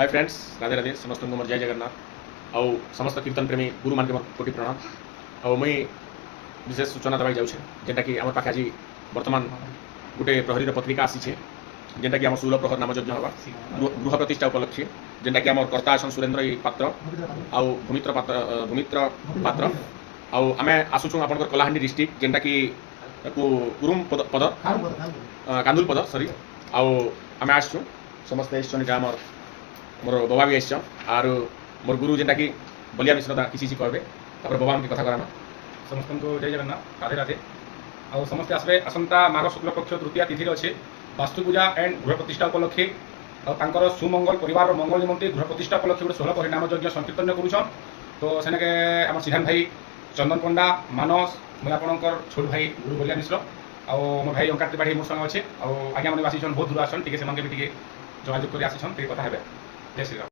Hi friends, Radhe Radhe समस्त मोर जय जगन्नाथ। आउ समस्त कीर्तन प्रेमी गुरु मान के मोर कोटि प्रणाम। आउ मुई विशेष सूचना देवाक जाऊँ जेनटा कि आम पाखे आज बर्तमान गोटे प्रहरी पत्रिका आसी जेनटा कि आम 16 प्रहर नामयज्ञ हवा गृह प्रतिष्ठा उपलक्षे जेनटा कि आम कर्ता आसन सुरेन्द्र पात्र आउ भूमित्र पात्र आउ आम आसुचु आपंकर कलाहांडी डिस्ट्रिक्ट जेनटा कि कुरुम पद कांदुल पद सॉरी आउ आम आसचु समस्त आमर मोर बाबा भी आस आर मोर गुरु जेनटा कि बलिया मिश्र किसी कहबे तापर बाबा हमके कथा कराना। समस्त को जय जगन्नाथ, राधे राधे। आउ समस्ते आसबे आसंता माघ शुक्ल पक्ष तृतीया तिथि अच्छे वास्तु पूजा एंड गृह प्रतिष्ठा उपलक्षे और सुमंगल परिवार मंगल निमंते गृह प्रतिष्ठा उपलक्षे गोटे 16 परिणाम यज्ञ संकीर्तन करुछन। तो सेनेके आम सिद्धांत भाई चंदन पंडा मानस मैं आपणकर छोट भाई गुरु बलिया मिश्र आउ मो भाई ओंकार त्रिपाठी मोर संग अच्छे आउ आज्ञा मैंने आसीछन बहुत दूर आसन टी से भी जोगाजोग कर आसीछन कथा हेबे। जय श्री राम।